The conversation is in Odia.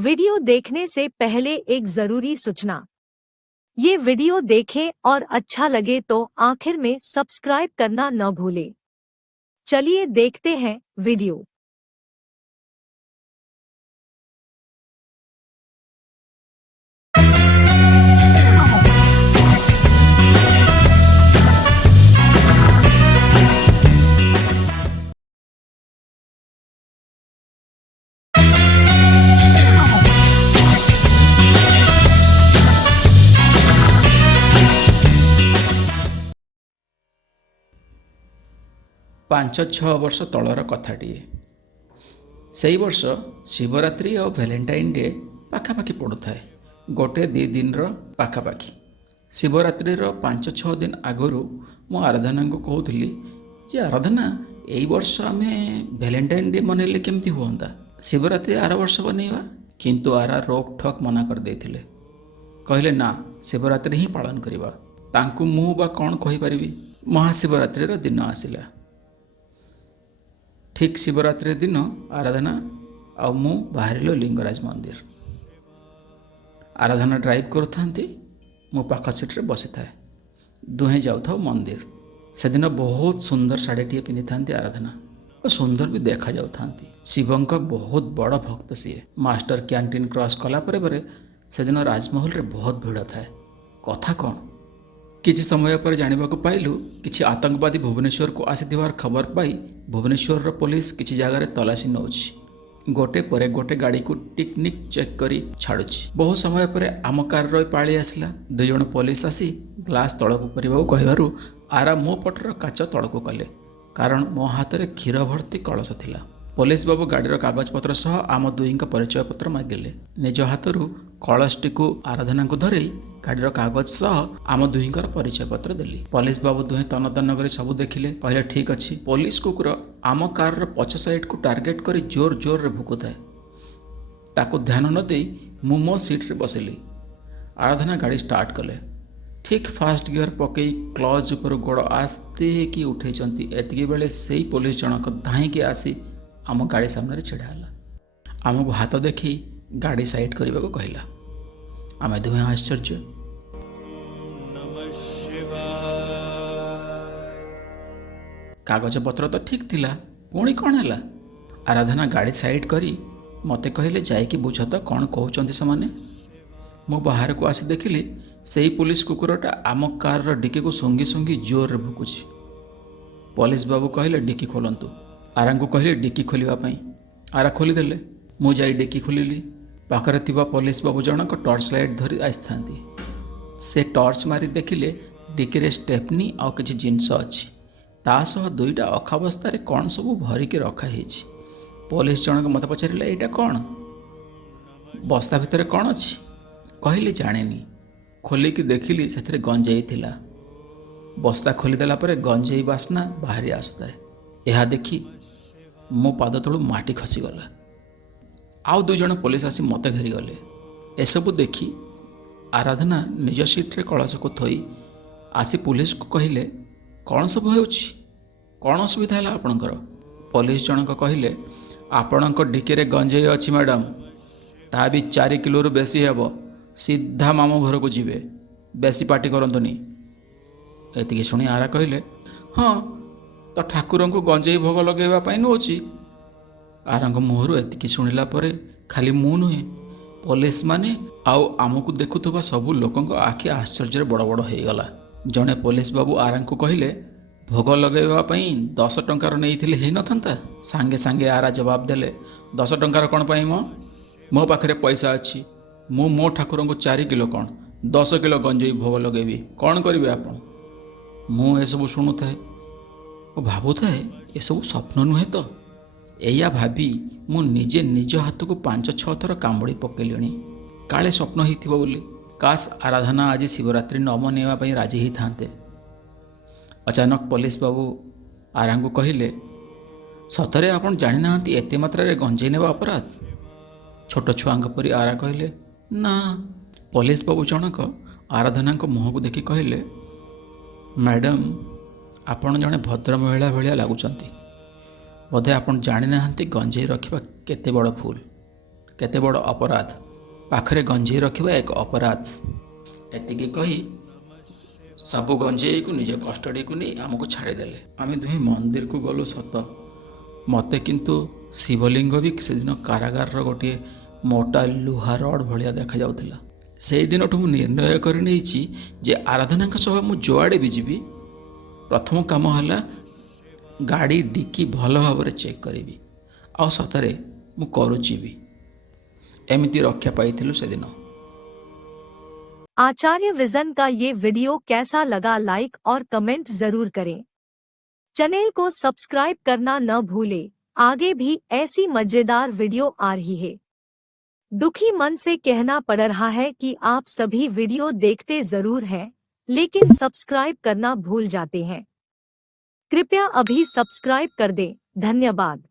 वीडियो देखने से पहले एक जरूरी सूचना। ये वीडियो देखें और अच्छा लगे तो आखिर में सब्सक्राइब करना न भूलें। चलिए देखते हैं वीडियो। 5-6 ବର୍ଷ ତଳର କଥାଟିଏ। ସେହି ବର୍ଷ ଶିବରାତ୍ରି ଆଉ ଭ୍ୟାଲେଣ୍ଟାଇନ୍ ଡେ ପାଖାପାଖି ପଡ଼ୁଥାଏ। ଗୋଟେ 2 ଦିନର ପାଖାପାଖି। ଶିବରାତ୍ରିର 5-6 ଦିନ ଆଗରୁ ମୁଁ ଆରାଧନାଙ୍କୁ କହୁଥିଲି ଯେ ଆରାଧନା, ଏଇ ବର୍ଷ ଆମେ ଭ୍ୟାଲେଣ୍ଟାଇନ୍ ଡେ ମନେଇଲେ କେମିତି ହୁଅନ୍ତା? ଶିବରାତ୍ରି ଆର ବର୍ଷ ବନେଇବା। କିନ୍ତୁ ଆରା ରୋକ୍ ଠକ୍ ମନା କରିଦେଇଥିଲେ। କହିଲେ ନା, ଶିବରାତ୍ରି ହିଁ ପାଳନ କରିବା। ତାଙ୍କୁ ମୁଁ ବା କ'ଣ କହିପାରିବି? ମହାଶିବରାତ୍ରିର ଦିନ ଆସିଲା। ଠିକ୍ ଶିବରାତ୍ରି ଦିନ ଆରାଧନା ଆଉ ମୁଁ ବାହାରିଲୁ ଲିଙ୍ଗରାଜ ମନ୍ଦିର। ଆରାଧନା ଡ୍ରାଇଭ୍ କରୁଥାନ୍ତି, ମୁଁ ପାଖ ସିଟ୍ରେ ବସିଥାଏ। ଦୁହେଁ ଯାଉଥାଉ ମନ୍ଦିର। ସେଦିନ ବହୁତ ସୁନ୍ଦର ଶାଢ଼ୀଟିଏ ପିନ୍ଧିଥାନ୍ତି ଆରାଧନା ଓ ସୁନ୍ଦର ବି ଦେଖାଯାଉଥାନ୍ତି। ଶିବଙ୍କ ବହୁତ ବଡ଼ ଭକ୍ତ ସିଏ। ମାଷ୍ଟର କ୍ୟାଣ୍ଟିନ୍ କ୍ରସ୍ କଲା ପରେ ପରେ ସେଦିନ ରାଜମହଲରେ ବହୁତ ଭିଡ଼ ଥାଏ। କଥା କ'ଣ? କିଛି ସମୟ ପରେ ଜାଣିବାକୁ ପାଇଲୁ କିଛି ଆତଙ୍କବାଦୀ ଭୁବନେଶ୍ୱରକୁ ଆସିଥିବାର ଖବର ପାଇ ଭୁବନେଶ୍ୱରର ପୋଲିସ କିଛି ଜାଗାରେ ତଲାସି ନେଉଛି। ଗୋଟେ ପରେ ଗୋଟେ ଗାଡ଼ିକୁ ଟିକନିକ୍ ଚେକ୍ କରି ଛାଡ଼ୁଛି। ବହୁ ସମୟ ପରେ ଆମ କାରର ପାଳି ଆସିଲା। 2 ଜଣ ପୋଲିସ ଆସି ଗ୍ଲାସ୍ ତଳକୁ କରିବାକୁ କହିବାରୁ ଆରା ମୋ ପଟର କାଚ ତଳକୁ କଲେ, କାରଣ ମୋ ହାତରେ କ୍ଷୀର ଭର୍ତ୍ତି କଳସ ଥିଲା। ପୋଲିସ ବାବୁ ଗାଡ଼ିର କାଗଜପତ୍ର ସହ ଆମ ଦୁହିଁଙ୍କ ପରିଚୟ ପତ୍ର ମାଗିଲେ। ନିଜ ହାତରୁ କଳସଟିକୁ ଆରାଧନାଙ୍କୁ ଧରେଇ ଗାଡ଼ିର କାଗଜ ସହ ଆମ ଦୁହିଁଙ୍କର ପରିଚୟ ପତ୍ର ଦେଲି। ପୋଲିସ ବାବୁ ଦୁହେଁ ତନ୍ନ କରି ସବୁ ଦେଖିଲେ। କହିଲେ ଠିକ୍ ଅଛି। ପୋଲିସ କୁକୁର ଆମ କାରର ପଛ ସାଇଡ଼୍କୁ ଟାର୍ଗେଟ୍ କରି ଜୋର ଜୋରରେ ଭୁକୁଥାଏ। ତାକୁ ଧ୍ୟାନ ନ ଦେଇ ମୁଁ ମୋ ସିଟ୍ରେ ବସିଲି। ଆରାଧନା ଗାଡ଼ି ଷ୍ଟାର୍ଟ କଲେ। ଠିକ୍ ଫାଷ୍ଟ ଗିୟର ପକାଇ କ୍ଲଚ୍ ଉପରୁ ଗୋଡ଼ ଆସ୍ତେ ହେଇକି ଉଠେଇଛନ୍ତି। ଏତିକି ବେଳେ ସେଇ ପୋଲିସ ଜଣକ ଧାଇଁକି ଆସି ଆମ ଗାଡ଼ି ସାମ୍ନାରେ ଛିଡ଼ା ହେଲା। ଆମକୁ ହାତ ଦେଖି ଗାଡ଼ି ସାଇଡ଼୍ କରିବାକୁ କହିଲା। ଆମେ ଦୁହେଁ ଆଶ୍ଚର୍ଯ୍ୟ। କାଗଜପତ୍ର ତ ଠିକ୍ ଥିଲା, ପୁଣି କ'ଣ ହେଲା? ଆରାଧନା ଗାଡ଼ି ସାଇଡ଼୍ କରି ମୋତେ କହିଲେ ଯାଇକି ବୁଝ ତ କ'ଣ କହୁଛନ୍ତି ସେମାନେ। ମୁଁ ବାହାରକୁ ଆସି ଦେଖିଲି ସେଇ ପୋଲିସ କୁକୁରଟା ଆମ କାରର ଡିକିକୁ ଶୁଙ୍ଘି ଶୁଙ୍ଘି ଜୋରରେ ଭୁକୁଛି। ପୋଲିସ ବାବୁ କହିଲେ ଡିକି ଖୋଲନ୍ତୁ। ଆରାଙ୍କୁ କହିଲେ ଡିକି ଖୋଲିବା ପାଇଁ। ଆରା ଖୋଲିଦେଲେ। ମୁଁ ଯାଇ ଡିକି ଖୋଲିଲି। ପାଖରେ ଥିବା ପୋଲିସ ବାବୁ ଜଣକ ଟର୍ଚ୍ଚ ଲାଇଟ୍ ଧରି ଆସିଥାନ୍ତି। ସେ ଟର୍ଚ୍ଚ ମାରି ଦେଖିଲେ ଡିକିରେ ଷ୍ଟେପ୍ନି ଆଉ କିଛି ଜିନିଷ ଅଛି। ତା ସହ 2ଟା ଅଖାବସ୍ତାରେ କ'ଣ ସବୁ ଭରିକି ରଖାହେଇଛି। ପୋଲିସ ଜଣକ ମୋତେ ପଚାରିଲେ ଏଇଟା କ'ଣ? ବସ୍ତା ଭିତରେ କ'ଣ ଅଛି? କହିଲି ଜାଣିନି। ଖୋଲିକି ଦେଖିଲି ସେଥିରେ ଗଞ୍ଜେଇ ଥିଲା। ବସ୍ତା ଖୋଲିଦେଲା ପରେ ଗଞ୍ଜେଇ ବାସ୍ନା ବାହାରି ଆସୁଥାଏ। ଏହା ଦେଖି ମୋ ପାଦ ତଳୁ ମାଟି ଖସିଗଲା। ଆଉ 2 ଜଣ ପୋଲିସ ଆସି ମୋତେ ଘେରିଗଲେ। ଏସବୁ ଦେଖି ଆରାଧନା ନିଜ ସିଟ୍ରେ କଳସକୁ ଥୋଇ ଆସି ପୋଲିସକୁ କହିଲେ କ'ଣ ସବୁ ହେଉଛି? କ'ଣ ଅସୁବିଧା ହେଲା ଆପଣଙ୍କର? ପୋଲିସ ଜଣକ କହିଲେ ଆପଣଙ୍କ ଡିକିରେ ଗଞ୍ଜେଇ ଅଛି ମ୍ୟାଡ଼ାମ୍। ତା ବି 4 କିଲୋରୁ ବେଶୀ ହେବ। ସିଧା ମାମୁଁ ଘରକୁ ଯିବେ, ବେଶୀ ପାଟି କରନ୍ତୁନି। ଏତିକି ଶୁଣି ଆରା କହିଲେ ହଁ, ତ ଠାକୁରଙ୍କୁ ଗଞ୍ଜେଇ ଭୋଗ ଲଗାଇବା ପାଇଁ ନେଉଛି। ଆରାଙ୍କ ମୁହଁରୁ ଏତିକି ଶୁଣିଲା ପରେ ଖାଲି ମୁଁ ନୁହେଁ, ପୋଲିସମାନେ ଆଉ ଆମକୁ ଦେଖୁଥିବା ସବୁ ଲୋକଙ୍କ ଆଖି ଆଶ୍ଚର୍ଯ୍ୟରେ ବଡ଼ ବଡ଼ ହେଇଗଲା। ଜଣେ ପୋଲିସ ବାବୁ ଆରାଙ୍କୁ କହିଲେ ଭୋଗ ଲଗାଇବା ପାଇଁ 10 ଟଙ୍କାର ନେଇଥିଲେ ହେଇନଥାନ୍ତା? ସାଙ୍ଗେ ସାଙ୍ଗେ ଆରା ଜବାବ ଦେଲେ 10 ଟଙ୍କାର କ'ଣ ପାଇଁ ମୋ ପାଖରେ ପଇସା ଅଛି। ମୁଁ ମୋ ଠାକୁରଙ୍କୁ 4 କିଲୋ କ'ଣ 10 କିଲୋ ଗଞ୍ଜେଇ ଭୋଗ ଲଗାଇବି। କ'ଣ କରିବେ ଆପଣ? ମୁଁ ଏସବୁ ଶୁଣୁଥାଏ ଓ ଭାବୁଥାଏ ଏସବୁ ସ୍ୱପ୍ନ ନୁହେଁ ତ। ଏଇଆ ଭାବି ମୁଁ ନିଜେ ନିଜ ହାତକୁ 5-6 ଥର କାମୁଡ଼ି ପକାଇଲିଣି, କାଳେ ସ୍ୱପ୍ନ ହେଇଥିବ ବୋଲି। କାଶ ଆରାଧନା ଆଜି ଶିବରାତ୍ରି ନ ମନେଇବା ପାଇଁ ରାଜି ହେଇଥାନ୍ତେ। ଅଚାନକ ପୋଲିସ ବାବୁ ଆରାଙ୍କୁ କହିଲେ ସତରେ ଆପଣ ଜାଣିନାହାନ୍ତି ଏତେ ମାତ୍ରାରେ ଗଞ୍ଜେଇ ନେବା ଅପରାଧ? ଛୋଟ ଛୁଆଙ୍କ ପରି ଆରା କହିଲେ ନା। ପୋଲିସ ବାବୁ ଜଣକ ଆରାଧନାଙ୍କ ମୁହଁକୁ ଦେଖି କହିଲେ ମ୍ୟାଡ଼ାମ୍, ଆପଣ ଜଣେ ଭଦ୍ର ମହିଳା ଭଳିଆ ଲାଗୁଛନ୍ତି। ବୋଧେ ଆପଣ ଜାଣିନାହାନ୍ତି ଗଞ୍ଜେଇ ରଖିବା କେତେ ବଡ଼ ଭୁଲ। କେତେ ବଡ଼ ଅପରାଧ। ପାଖରେ ଗଞ୍ଜେଇ ରଖିବା ଏକ ଅପରାଧ। ଏତିକି କହି ସବୁ ଗଞ୍ଜେଇକୁ ନିଜ କଷ୍ଟଡ଼ିକୁ ନେଇ ଆମକୁ ଛାଡ଼ିଦେଲେ। ଆମେ ଦୁହେଁ ମନ୍ଦିରକୁ ଗଲୁ ସତ, ମୋତେ କିନ୍ତୁ ଶିବଲିଙ୍ଗ ବି ସେଦିନ କାରାଗାରର ଗୋଟିଏ ମୋଟା ଲୁହା ରଡ଼୍ ଭଳିଆ ଦେଖାଯାଉଥିଲା। ସେଇଦିନଠୁ ମୁଁ ନିର୍ଣ୍ଣୟ କରି ନେଇଛି ଯେ ଆରାଧନାଙ୍କ ସହ ମୁଁ ଯୁଆଡ଼େ ବି ଯିବି, ପ୍ରଥମ କାମ ହେଲା ଗାଡ଼ି ଡିକି ଭଲ ଭାବରେ ଚେକ୍ କରିବି। ଆଉ ସତରେ ମୁଁ କରୁଛି ବି। ଏମିତି ରକ୍ଷା ପାଇଥିଲୁ ସେଦିନ। आचार्य विजन का ये वीडियो कैसा लगा, लाइक और कमेंट जरूर करें। चैनल को सब्सक्राइब करना न भूले। आगे भी ऐसी मजेदार वीडियो आ रही है। दुखी मन से कहना पड़ रहा है कि आप सभी वीडियो देखते जरूर हैं, लेकिन सब्सक्राइब करना भूल जाते हैं। कृपया अभी सब्सक्राइब कर दें। धन्यवाद।